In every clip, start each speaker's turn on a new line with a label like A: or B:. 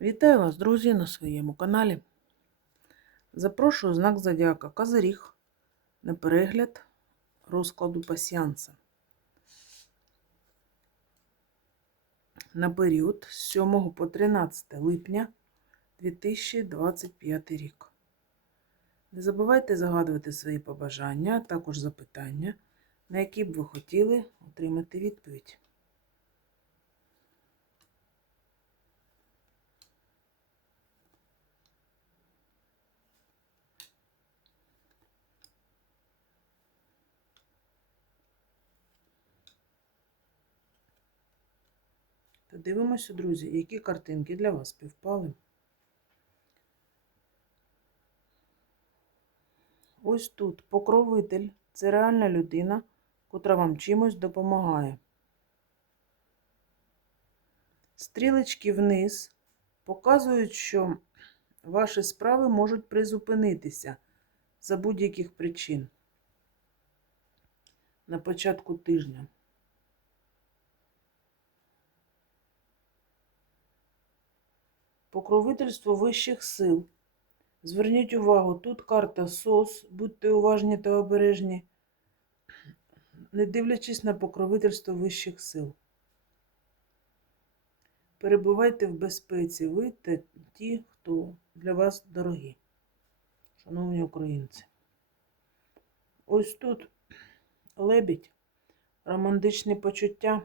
A: Вітаю вас, друзі, на своєму каналі. Запрошую знак Зодіака Козиріг на перегляд розкладу пасіанса на період з 7 по 13 липня 2025 рік. Не забувайте загадувати свої побажання, а також запитання, на які б ви хотіли отримати відповідь. Дивимося, друзі, які картинки для вас співпали. Ось тут покровитель це реальна людина, котра вам чимось допомагає. Стрілечки вниз показують, що ваші справи можуть призупинитися за будь-яких причин на початку тижня. Покровительство вищих сил. Зверніть увагу, тут карта СОС, будьте уважні та обережні, не дивлячись на покровительство вищих сил. Перебувайте в безпеці, ви та ті, хто для вас дорогі, шановні українці. Ось тут лебідь, романтичні почуття.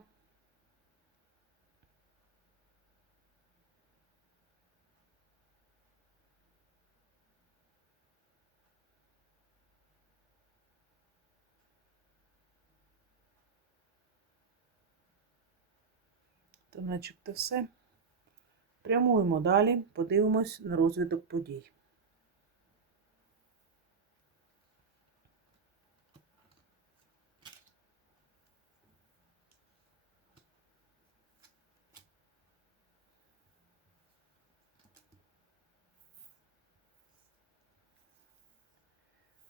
A: То начебто все. Прямуємо далі, подивимось на розвиток подій.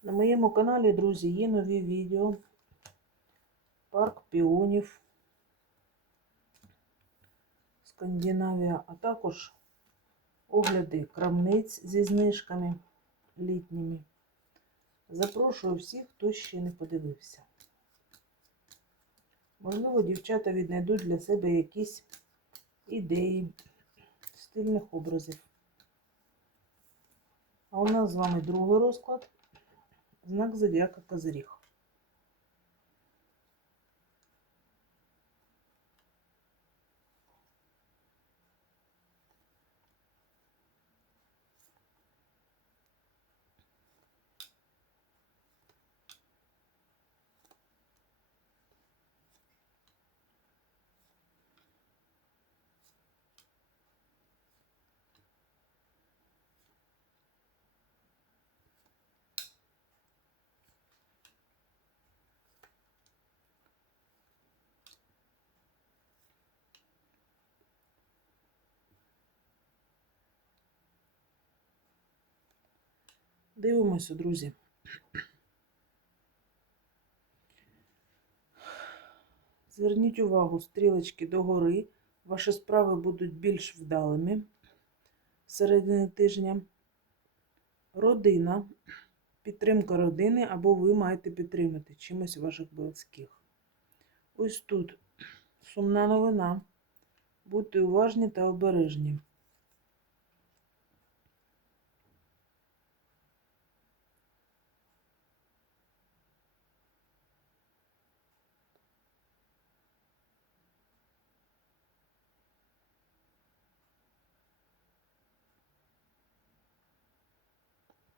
A: На моєму каналі, друзі, є нові відео. Парк піонів. Скандинавія, а також огляди крамниць зі знижками літніми. Запрошую всіх, хто ще не подивився. Можливо, дівчата віднайдуть для себе якісь ідеї стильних образів. А у нас з вами другий розклад. Знак Зодіака Козиріг. Дивимося, друзі. Зверніть увагу, стрілочки догори. Ваші справи будуть більш вдалими всередині тижня. Родина, підтримка родини, або ви маєте підтримати чимось ваших близьких. Ось тут сумна новина. Будьте уважні та обережні.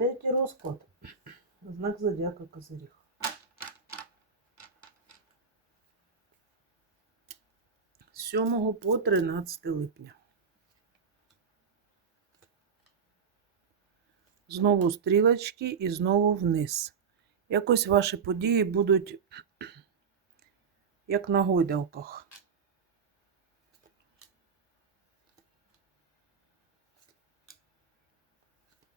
A: Третій розклад. Знак зодіака Козиріг. З 7 по 13 липня. Знову стрілочки і знову вниз. Якось ваші події будуть як на гойдалках.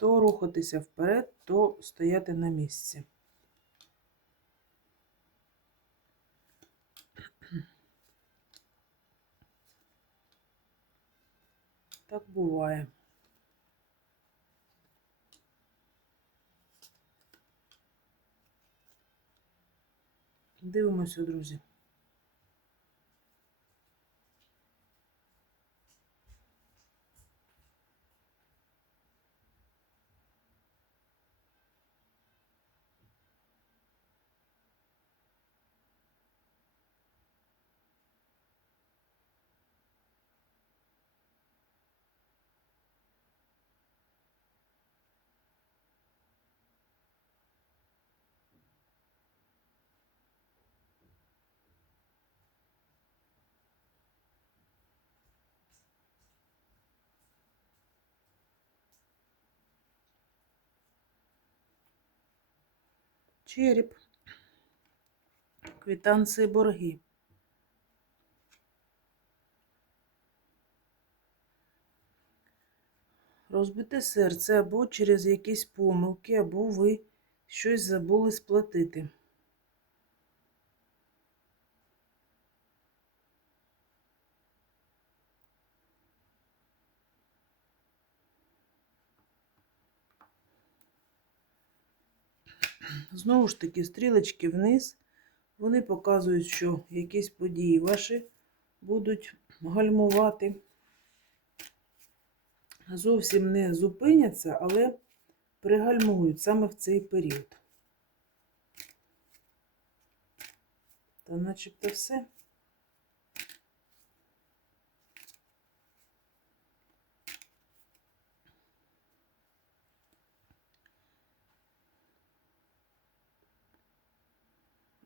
A: То рухатися вперед, то стояти на місці. Так буває. Дивимося, друзі. Череп. квитанции борги. Розбите серце або через якісь помилки, або ви щось забули сплатити. Знову ж таки, стрілочки вниз. Вони показують, що якісь події ваші будуть гальмувати. Зовсім не зупиняться, але пригальмують саме в цей період. Та начебто все.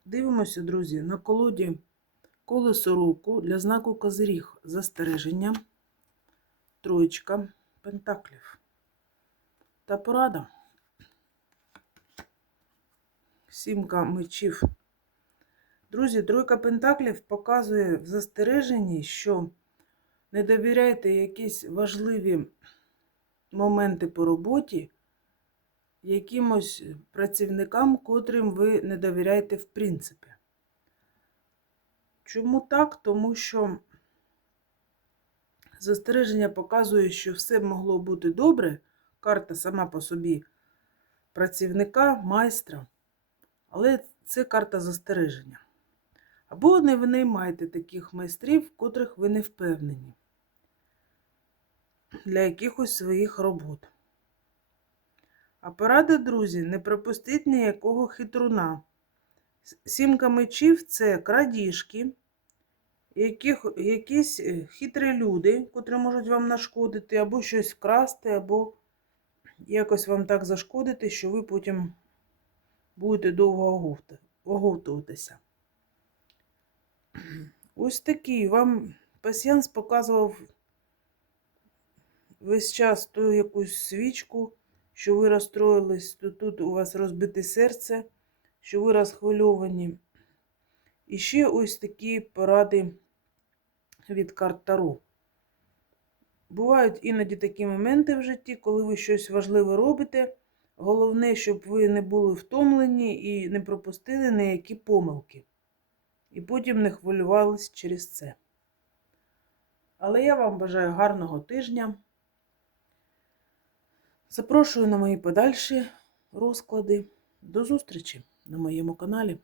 A: Дивимося, друзі, на колоді колесо року для знаку Козиріг застереження, троєчка пентаклів та порада. Сімка мечів. Друзі, тройка пентаклів показує в застереженні, що не довіряйте якісь важливі моменти по роботі якимось працівникам, котрим ви не довіряєте в принципі. Чому так? Тому що застереження показує, що все могло бути добре, карта сама по собі працівника, майстра, але це карта застереження. Або не ви наймаєте таких майстрів, в котрих ви не впевнені для якихось своїх робот. А порада, друзі, не пропустіть ніякого хитруна. Сімка мечів це крадіжки, яких, якісь е, хитрі люди, котрі можуть вам нашкодити, або щось вкрасти, або якось вам так зашкодити, що ви потім будете довго оговтуватися. Ось такий вам пасіянс показував весь час ту якусь свічку що ви розстроїлись, то тут у вас розбите серце, що ви розхвильовані. І ще ось такі поради від карт Таро. Бувають іноді такі моменти в житті, коли ви щось важливе робите. Головне, щоб ви не були втомлені і не пропустили ніякі помилки. І потім не хвилювались через це. Але я вам бажаю гарного тижня. Запрошую на мої подальші розклади. До зустрічі на моєму каналі.